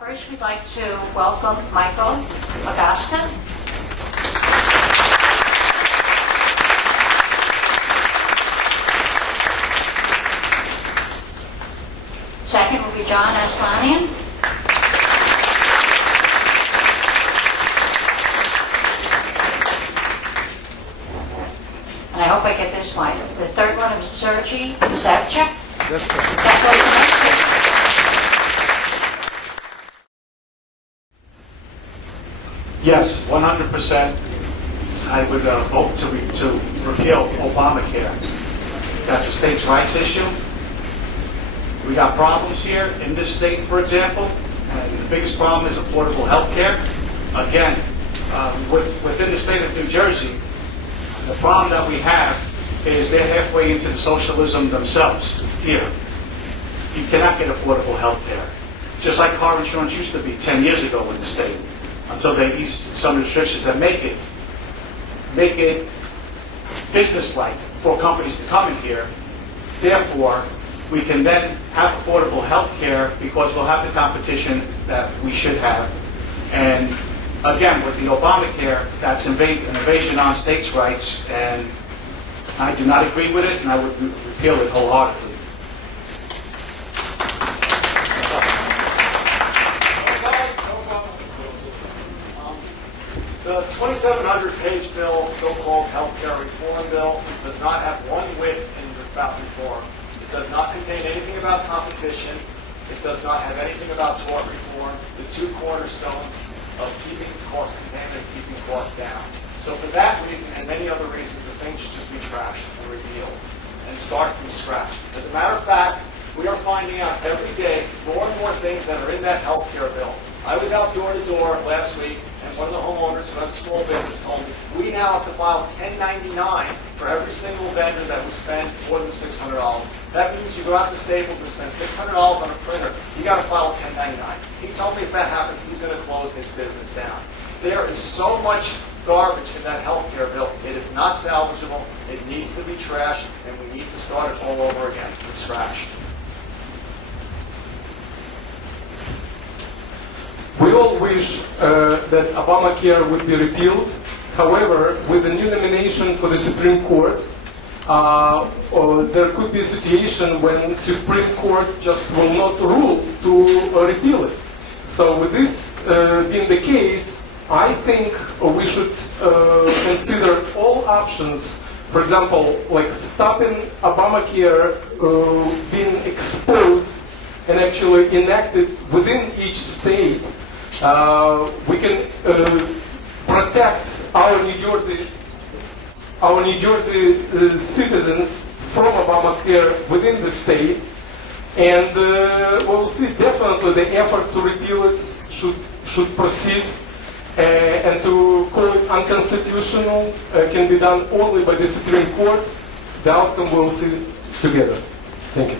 First, we'd like to welcome Michael Augusta. Second will be John Astanian. And I hope I get this right. The third one is Sergey Savchuk. That's correct. That's what it's Yes, 100%. I would vote to repeal Obamacare. That's a states' rights issue. We got problems here in this state, for example, and the biggest problem is affordable health care. Again, within the state of New Jersey, the problem that we have is they're halfway into the socialism themselves here. You cannot get affordable health care. Just like car insurance used to be 10 years ago in the state, until they ease some restrictions that make it business-like for companies to come in here. Therefore, we can then have affordable health care because we'll have the competition that we should have. And again, with the Obamacare, that's an invasion on states' rights, and I do not agree with it, and I would repeal it wholeheartedly. The 2,700-page bill, so-called health care reform bill, does not have one whit about reform. It does not contain anything about competition. It does not have anything about tort reform, the two cornerstones of keeping costs contained and keeping costs down. So for that reason and many other reasons, the thing should just be trashed and repealed and start from scratch. As a matter of fact, we are finding out every day more and more things that are in that health care bill. I was out door to door last week, and one of the homeowners who has a small business told me, we now have to file 1099s for every single vendor that we spend more than $600. That means you go out to Staples and spend $600 on a printer, you got to file a 1099. He told me if that happens, he's going to close his business down. There is so much garbage in that health care bill. It is not salvageable. It needs to be trashed, and we need to start it all over again from scratch. We all wish that Obamacare would be repealed. However, with the new nomination for the Supreme Court, there could be a situation when Supreme Court just will not rule to repeal it. So with this being the case, I think we should consider all options. For example, like stopping Obamacare being exposed and actually enacted within each state. We can protect our New Jersey citizens from Obamacare within the state, and we'll see definitely the effort to repeal it should proceed, and to call it unconstitutional can be done only by the Supreme Court. The outcome we'll see together. Thank you.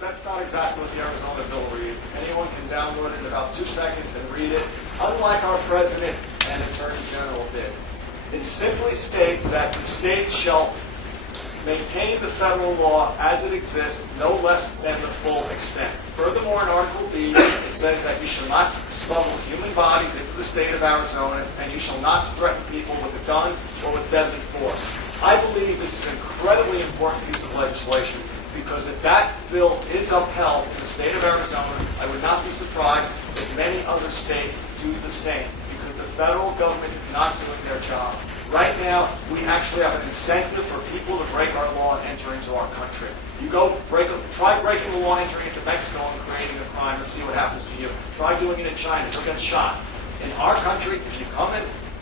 That's not exactly what the Arizona bill reads. Anyone can download it in about 2 seconds and read it, unlike our president and attorney general did. It simply states that the state shall maintain the federal law as it exists, no less than the full extent. Furthermore, in Article B, it says that you shall not smuggle human bodies into the state of Arizona, and you shall not threaten people with a gun or with deadly force. I believe this is an incredibly important piece of legislation, because if that bill is upheld in the state of Arizona, I would not be surprised if many other states do the same, because the federal government is not doing their job. Right now, we actually have an incentive for people to break our law and enter into our country. You go try breaking the law, entering into Mexico and creating a crime, and see what happens to you. Try doing it in China, you'll get shot. In our country, if you come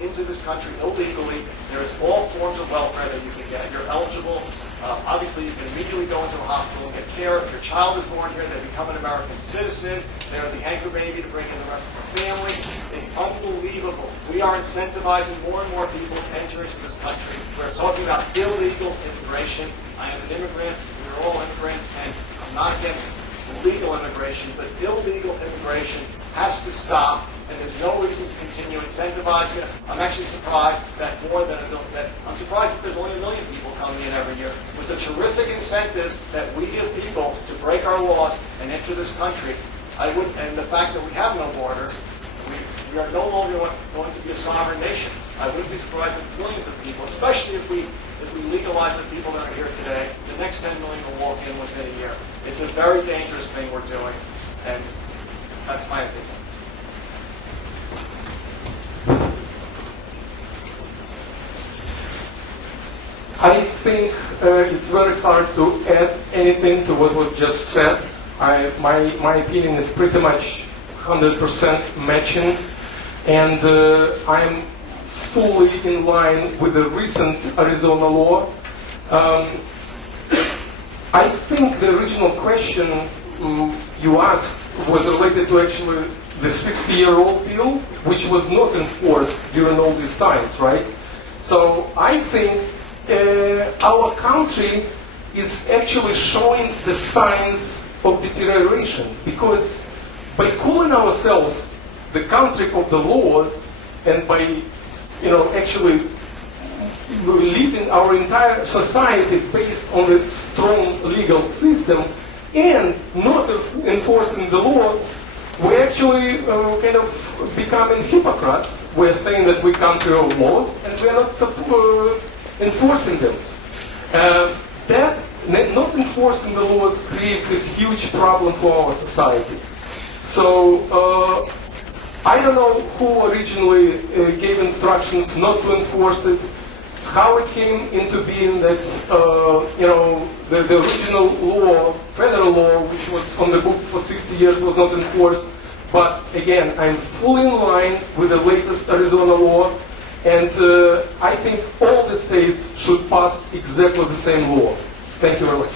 into this country illegally, there is all forms of welfare that you can get. You're eligible. Obviously, you can immediately go into a hospital and get care. If your child is born here, they become an American citizen. They're the anchor baby to bring in the rest of the family. It's unbelievable. We are incentivizing more and more people to enter into this country. We're talking about illegal immigration. I am an immigrant. We're all immigrants, and I'm not against legal immigration, but illegal immigration has to stop. and there's no reason to continue incentivizing it. I'm actually surprised that I'm surprised that there's only 1 million people coming in every year. With the terrific incentives that we give people to break our laws and enter this country, and the fact that we have no borders, we are no longer going to be a sovereign nation. I wouldn't be surprised if millions of people, especially if we legalize the people that are here today, the next 10 million will walk in within a year. It's a very dangerous thing we're doing, and that's my opinion. I think it's very hard to add anything to what was just said. My opinion is pretty much 100% matching, and I'm fully in line with the recent Arizona law. I think the original question you asked was related to actually the 60-year-old bill, which was not enforced during all these times, right? So I think our country is actually showing the signs of deterioration, because by calling ourselves the country of the laws and by actually leading our entire society based on a strong legal system and not enforcing the laws, we're actually kind of becoming hypocrites. We're saying that we country of laws and we're not enforcing them. That not enforcing the laws creates a huge problem for our society. So I don't know who originally gave instructions not to enforce it, how it came into being that the original law, federal law, which was on the books for 60 years, was not enforced. But again, I'm fully in line with the latest Arizona law, and I think all the states should pass exactly the same law. Thank you very much.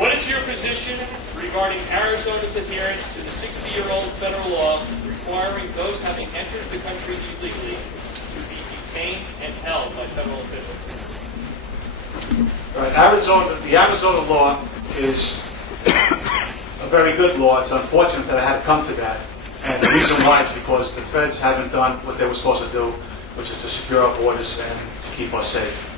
What is your position regarding Arizona's adherence to the 60-year-old federal law requiring those having entered the country illegally to be detained and held by federal officials? Right. The Arizona law is a very good law. It's unfortunate that it had to come to that. And the reason why is because the feds haven't done what they were supposed to do, which is to secure our borders and to keep us safe.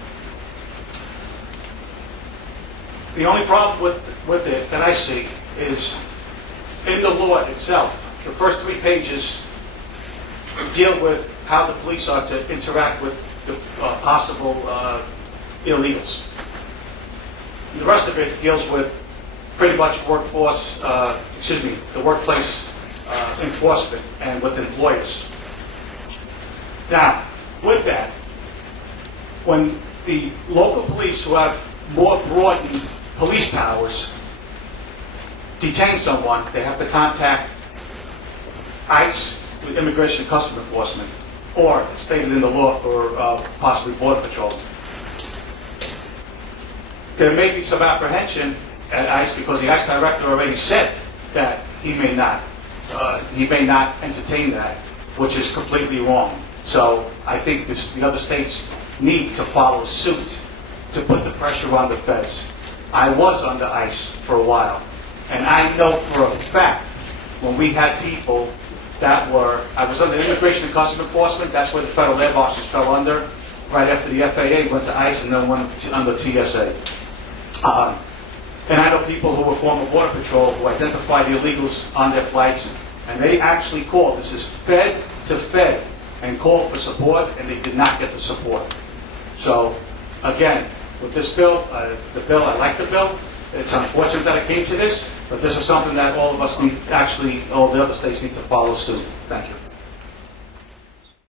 The only problem with it that I see is in the law itself. The first 3 pages deal with how the police are to interact with the possible illegals. And the rest of it deals with pretty much the workplace enforcement and with employers. Now, with that, when the local police who have more broadened police powers detain someone, they have to contact ICE with Immigration and Customs Enforcement, or it's stated in the law for possibly Border Patrol. There may be some apprehension at ICE because the ICE director already said that he may not entertain that, which is completely wrong. So I think the other states need to follow suit to put the pressure on the feds. I was under ICE for a while, and I know for a fact when we had people that I was under Immigration and Customs Enforcement, that's where the federal air marshals fell under. Right after the FAA went to ICE and then went under TSA. And I know people who were former Border Patrol who identified the illegals on their flights, and they actually called, this is Fed to Fed, and called for support, and they did not get the support. So, again, with this bill, I like the bill. It's unfortunate that it came to this, but this is something that all of us need, all the other states need to follow suit. Thank you.